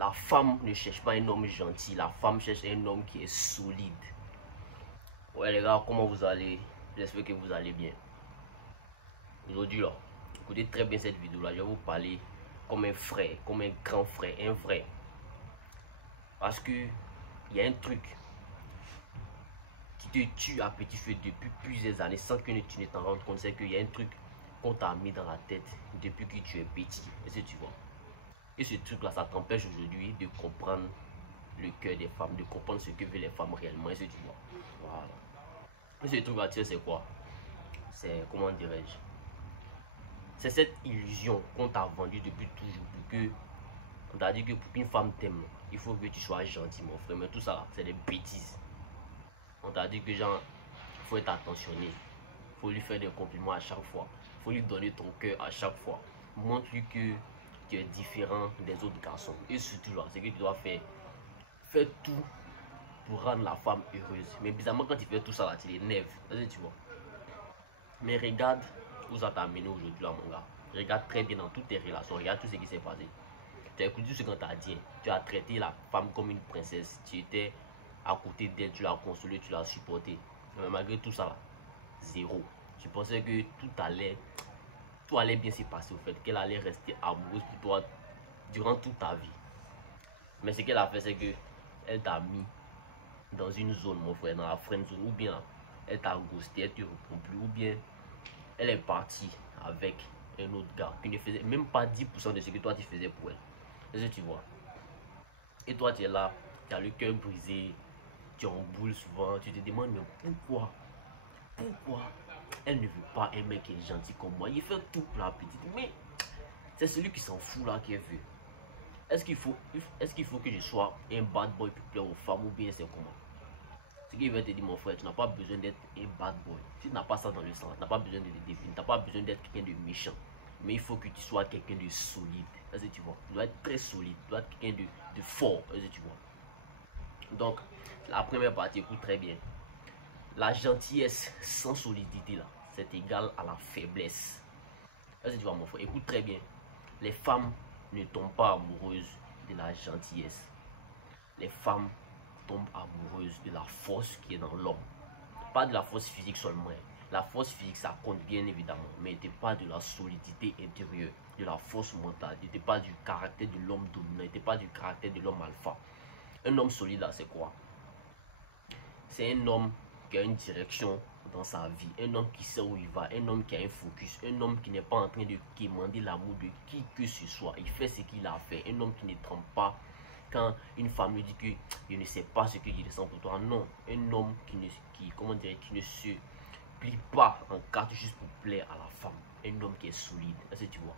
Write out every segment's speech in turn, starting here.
La femme ne cherche pas un homme gentil, la femme cherche un homme qui est solide. Ouais les gars, comment vous allez? J'espère que vous allez bien. Aujourd'hui là, écoutez très bien cette vidéo là, je vais vous parler comme un frère, comme un grand frère, un vrai. Parce que il y a un truc qui te tue à petit feu depuis plusieurs années sans que tu ne t'en rendes compte, c'est qu'il y a un truc qu'on t'a mis dans la tête depuis que tu es petit. Est-ce que tu vois? Et ce truc là, ça t'empêche aujourd'hui de comprendre le cœur des femmes, de comprendre ce que veulent les femmes réellement. Est-ce que tu vois? Voilà. Et ce truc là, tu sais c'est quoi? C'est, comment dirais-je? C'est cette illusion qu'on t'a vendue depuis toujours pour que on t'a dit que pour qu'une femme t'aime, il faut que tu sois gentil, mon frère. Mais tout ça, c'est des bêtises. On t'a dit que genre, il faut être attentionné. Il faut lui faire des compliments à chaque fois. Il faut lui donner ton cœur à chaque fois. Montre-lui que tu es différent des autres garçons. Et surtout là, c'est que tu dois faire tout pour rendre la femme heureuse. Mais bizarrement, quand tu fais tout ça là, tu l'énerves. Tu vois. Mais regarde où ça t'a amené aujourd'hui là, mon gars. Regarde très bien dans toutes tes relations. Regarde tout ce qui s'est passé. Tu as écouté ce qu'on t'a dit. Tu as traité la femme comme une princesse. Tu étais à côté d'elle, tu l'as consolée, tu l'as supportée. Mais malgré tout ça, là, zéro. Tu pensais que tout allait bien se passer au fait, qu'elle allait rester amoureuse pour toi durant toute ta vie. Mais ce qu'elle a fait, c'est que elle t'a mis dans une zone, mon frère, dans la friend zone, ou bien elle t'a ghosté, elle te répond plus, ou bien elle est partie avec un autre gars qui ne faisait même pas 10% de ce que toi tu faisais pour elle. Est-ce que tu vois? Et toi tu es là, tu as le cœur brisé, tu en boule souvent, tu te demandes mais pourquoi elle ne veut pas un mec qui est gentil comme moi? Il fait tout pour la petite, mais c'est celui qui s'en fout là qui veut. Est-ce qu'il faut que je sois un bad boy pour plaire aux femmes ou bien c'est comment? Ce qu'il va te dire mon frère, tu n'as pas besoin d'être un bad boy. Tu n'as pas ça dans le sang, tu n'as pas besoin de te définir, tu n'as pas besoin d'être quelqu'un de méchant. Mais il faut que tu sois quelqu'un de solide. Est-ce que tu vois? Tu dois être très solide, tu dois être quelqu'un de fort. Est-ce que tu vois? Donc, la première partie, écoute très bien. La gentillesse sans solidité là, c'est égal à la faiblesse. Est-ce que tu vois mon frère? Écoute très bien. Les femmes ne tombent pas amoureuses de la gentillesse. Les femmes tombent amoureuses de la force qui est dans l'homme. Pas de la force physique seulement. La force physique, ça compte bien évidemment, mais il pas de la solidité intérieure, de la force mentale, il pas du caractère de l'homme dominant, il pas du caractère de l'homme alpha. Un homme solide là, c'est quoi? C'est un homme qui a une direction dans sa vie, un homme qui sait où il va, un homme qui a un focus, un homme qui n'est pas en train de demander l'amour de qui que ce soit. Il fait ce qu'il a fait, un homme qui ne trempe pas quand une femme lui dit que je ne sais pas ce que je ressens pour toi. Non, un homme qui ne se plie pas en quatre juste pour plaire à la femme. Un homme qui est solide. Est-ce que tu vois?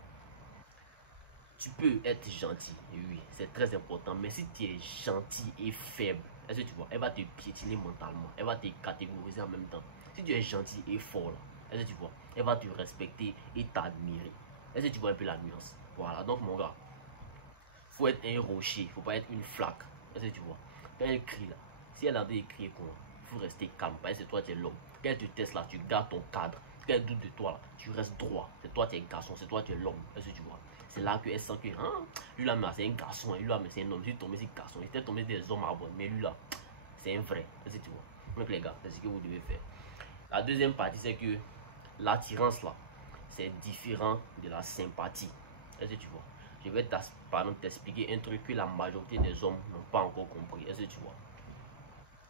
Tu peux être gentil, oui, c'est très important, mais si tu es gentil et faible, est-ce que tu vois, elle va te piétiner mentalement, elle va te catégoriser en même temps. Si tu es gentil et fort, est-ce que tu vois, elle va te respecter et t'admirer. Est-ce que tu vois un peu la nuance? Voilà, donc mon gars, faut être un rocher, faut pas être une flaque. Est-ce que tu vois? Quand elle crie là, si elle a dit crier quoi, il faut rester calme, parce que c'est toi, tu es l'homme. Quand elle te teste là, tu gardes ton cadre. Quand elle doute de toi là, tu restes droit. C'est toi, tu es un garçon, c'est toi, tu es l'homme. Est-ce que tu vois? C'est là qu'elle sent que, hein, lui là, c'est un garçon, lui là, mais c'est un homme. Je suis tombé sur garçon, il était tombé des hommes à bon, mais lui là, c'est un vrai. Est-ce que tu vois? Donc les gars, c'est ce que vous devez faire. La deuxième partie, c'est que l'attirance là, c'est différent de la sympathie. Est-ce que tu vois? Je vais t'expliquer un truc que la majorité des hommes n'ont pas encore compris. Est-ce que tu vois?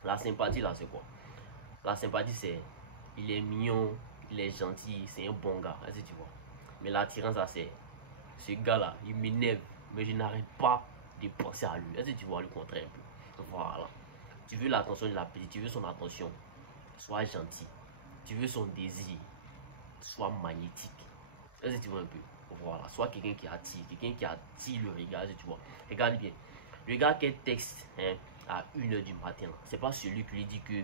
La sympathie là, c'est quoi? La sympathie, c'est il est mignon, il est gentil, c'est un bon gars. Est-ce que tu vois? Mais l'attirance là, c'est ce gars là, il m'énerve, mais je n'arrête pas de penser à lui. Est-ce que tu vois le contraire un peu? Voilà. Tu veux l'attention de la petite, tu veux son attention, sois gentil. Tu veux son désir, sois magnétique. Est-ce que tu vois un peu? Voilà, soit quelqu'un qui attire le regard, tu vois. Regarde bien, le gars qui texte à 1h du matin, c'est pas celui qui lui dit que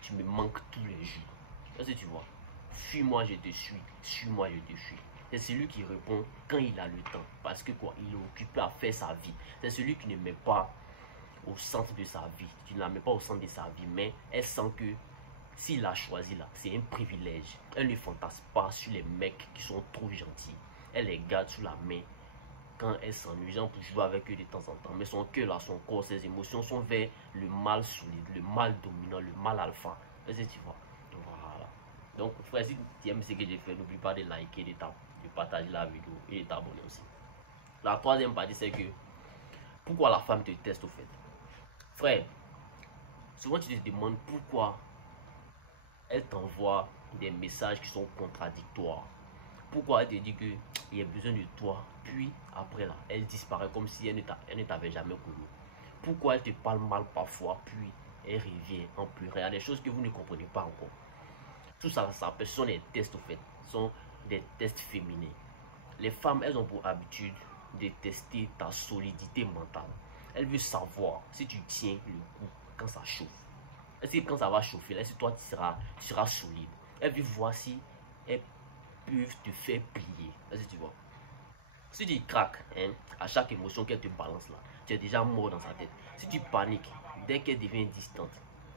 tu me manques tous les jours. Est-ce que tu vois? Fuis-moi, je te suis. Suis-moi, je te suis. C'est celui qui répond quand il a le temps. Parce que quoi, il est occupé à faire sa vie. C'est celui qui ne met pas au centre de sa vie. Tu ne la mets pas au centre de sa vie, mais elle sent que s'il a choisi là, c'est un privilège. Elle ne fantasme pas sur les mecs qui sont trop gentils. Elle les garde sous la main quand elle s'ennuie, genre pour jouer avec eux de temps en temps. Mais son cœur là, son corps, ses émotions sont vers le mâle solide, le mâle dominant, le mâle alpha. Est-ce que tu vois? Voilà. Donc frère, si tu aimes ce que j'ai fait, n'oublie pas de liker, de partager la vidéo et de t'abonner aussi. La troisième partie, c'est que pourquoi la femme te teste au fait? Frère, souvent tu te demandes pourquoi elle t'envoie des messages qui sont contradictoires. Pourquoi elle te dit qu'il y a besoin de toi, puis après là, elle disparaît comme si elle ne t'avait jamais connu. Pourquoi elle te parle mal parfois, puis elle revient en pleurant. Il y a des choses que vous ne comprenez pas encore. Tout ça, ce sont des tests au fait, ce sont des tests féminins. Les femmes, elles ont pour habitude de tester ta solidité mentale. Elles veulent savoir si tu tiens le coup quand ça chauffe. Est-ce que quand ça va chauffer, est-ce que toi tu seras solide? Elles veulent voir si elles peuvent te faire plier. Est-ce que tu vois? Si tu craques hein, à chaque émotion qu'elle te balance là, tu es déjà mort dans sa tête. Si tu paniques, dès qu'elle devient distante,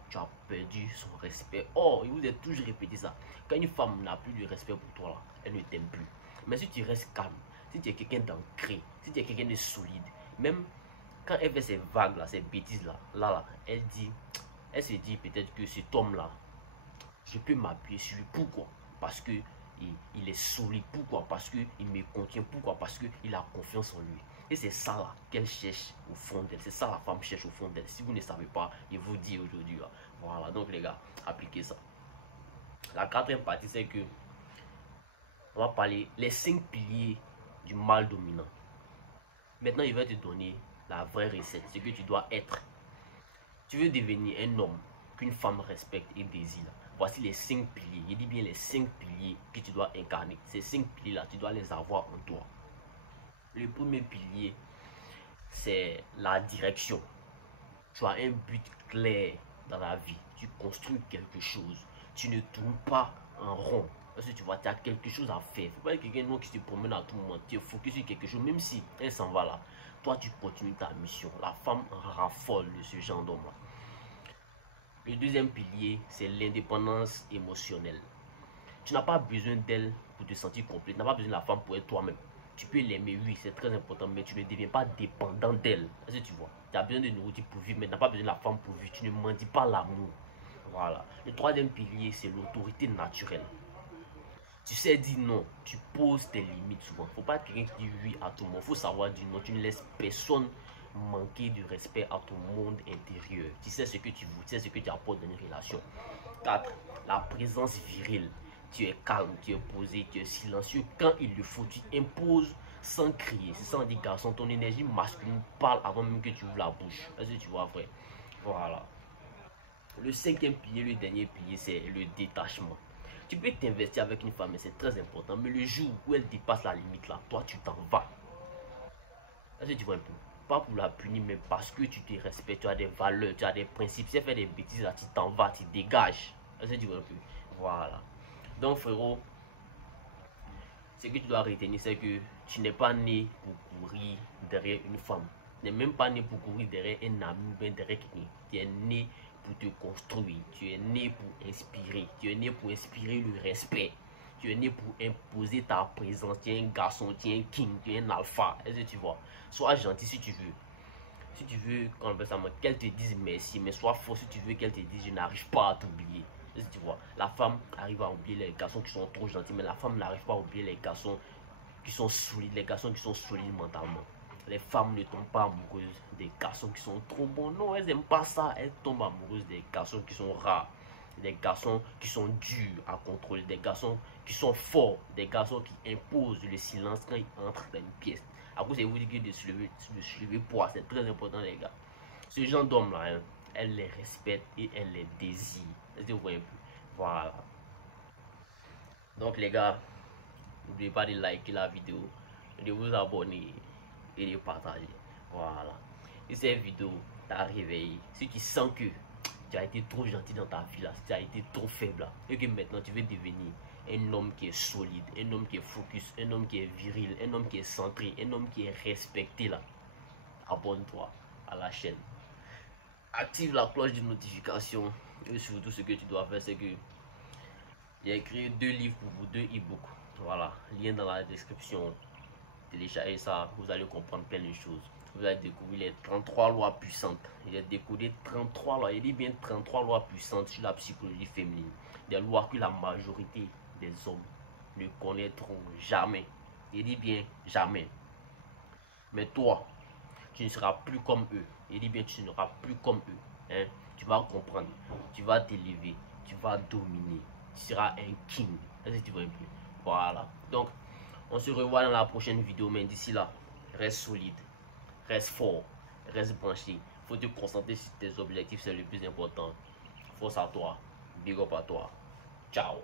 tu as perdu son respect. Oh, il vous a toujours répété ça. Quand une femme n'a plus de respect pour toi là, elle ne t'aime plus. Mais si tu restes calme, si tu es quelqu'un d'ancré, si tu es quelqu'un de solide, même quand elle fait ces vagues là, ces bêtises là, elle se dit peut-être que cet homme là, je peux m'appuyer sur lui. Pourquoi? Parce que il est solide. Pourquoi? Parce qu'il me contient. Pourquoi? Parce qu'il a confiance en lui. Et c'est ça là qu'elle cherche au fond d'elle. C'est ça la femme cherche au fond d'elle. Si vous ne savez pas, je vous dis aujourd'hui. Voilà, donc les gars, appliquez ça. La quatrième partie, c'est que on va parler les 5 piliers du mâle dominant. Maintenant, il va te donner la vraie recette, ce que tu dois être. Tu veux devenir un homme qu'une femme respecte et désire. Voici les 5 piliers. Je dis bien les 5 piliers que tu dois incarner. Ces 5 piliers-là, tu dois les avoir en toi. Le premier pilier, c'est la direction. Tu as un but clair dans la vie. Tu construis quelque chose. Tu ne tournes pas en rond. Parce que tu vois, tu as quelque chose à faire. Il ne faut pas être quelqu'un qui se promène à tout moment. Tu es focus sur quelque chose. Même si elle s'en va là, toi, tu continues ta mission. La femme raffole de ce genre d'homme-là. Le deuxième pilier, c'est l'indépendance émotionnelle. Tu n'as pas besoin d'elle pour te sentir complet. Tu n'as pas besoin de la femme pour être toi-même. Tu peux l'aimer, oui, c'est très important, mais tu ne deviens pas dépendant d'elle. Est-ce que tu vois? Tu as besoin de nourriture pour vivre, mais tu n'as pas besoin de la femme pour vivre. Tu ne mendis pas l'amour. Voilà. Le troisième pilier, c'est l'autorité naturelle. Tu sais dire non, tu poses tes limites souvent. Il ne faut pas être quelqu'un qui dit oui à tout le monde. Il faut savoir dire non. Tu ne laisses personne manquer de respect à ton monde intérieur. Tu sais ce que tu veux, tu sais ce que tu apportes dans une relation. 4. La présence virile. Tu es calme, tu es posé, tu es silencieux. Quand il le faut, tu imposes sans crier. C'est ça on dit garçon, ton énergie masculine parle avant même que tu ouvres la bouche. Est-ce que tu vois vrai? Voilà. Le cinquième pilier, le dernier pilier, c'est le détachement. Tu peux t'investir avec une femme, c'est très important. Mais le jour où elle dépasse la limite là, toi tu t'en vas. Est-ce que tu vois un peu? Pas pour la punir, mais parce que tu te respectes, tu as des valeurs, tu as des principes. Si elle fait des bêtises là, tu t'en vas, tu dégages. Est-ce que tu vois un peu? Voilà. Donc frérot, ce que tu dois retenir, c'est que tu n'es pas né pour courir derrière une femme. Tu n'es même pas né pour courir derrière un ami ou bien derrière quelqu'un. Tu es né pour te construire. Tu es né pour inspirer. Tu es né pour inspirer le respect. Tu es né pour imposer ta présence. Tu es un garçon, tu es un king, tu es un alpha. Est-ce que tu vois? Sois gentil si tu veux. Si tu veux qu'elle te dise merci, mais sois fort si tu veux qu'elle te dise je n'arrive pas à t'oublier. Tu vois, la femme arrive à oublier les garçons qui sont trop gentils, mais la femme n'arrive pas à oublier les garçons qui sont solides, les garçons qui sont solides mentalement. Les femmes ne tombent pas amoureuses des garçons qui sont trop bons. Non, elles n'aiment pas ça. Elles tombent amoureuses des garçons qui sont rares, des garçons qui sont durs à contrôler, des garçons qui sont forts, des garçons qui imposent le silence quand ils entrent dans une pièce. À cause de vous dire que de soulever poids, c'est très important les gars. Ce genre d'homme là, hein, elle les respecte et elle les désire. Est-ce que vous voyez un peu? Voilà. Donc les gars, n'oubliez pas de liker la vidéo, de vous abonner et de partager. Voilà. Si cette vidéo t'a réveillé, si tu sens que tu as été trop gentil dans ta vie là, si tu as été trop faible là, et que maintenant tu veux devenir un homme qui est solide, un homme qui est focus, un homme qui est viril, un homme qui est centré, un homme qui est respecté là, abonne-toi à la chaîne. Active la cloche de notification. Et surtout ce que tu dois faire, c'est que j'ai écrit 2 livres pour vous, 2 e-books. Voilà, lien dans la description. télécharger ça, vous allez comprendre plein de choses. Vous allez découvrir les 33 lois puissantes. J'ai découvert 33 lois, il dit bien 33 lois puissantes sur la psychologie féminine. Des lois que la majorité des hommes ne connaîtront jamais. Il dit bien jamais. Mais toi, tu ne seras plus comme eux. Il dit bien tu ne seras plus comme eux. Hein? Tu vas comprendre, tu vas t'élever, tu vas dominer. Tu seras un king. Est-ce que tu vois un peu? Voilà. Donc, on se revoit dans la prochaine vidéo. Mais d'ici là, reste solide, reste fort, reste branché. Il faut te concentrer sur tes objectifs, c'est le plus important. Force à toi. Big up à toi. Ciao.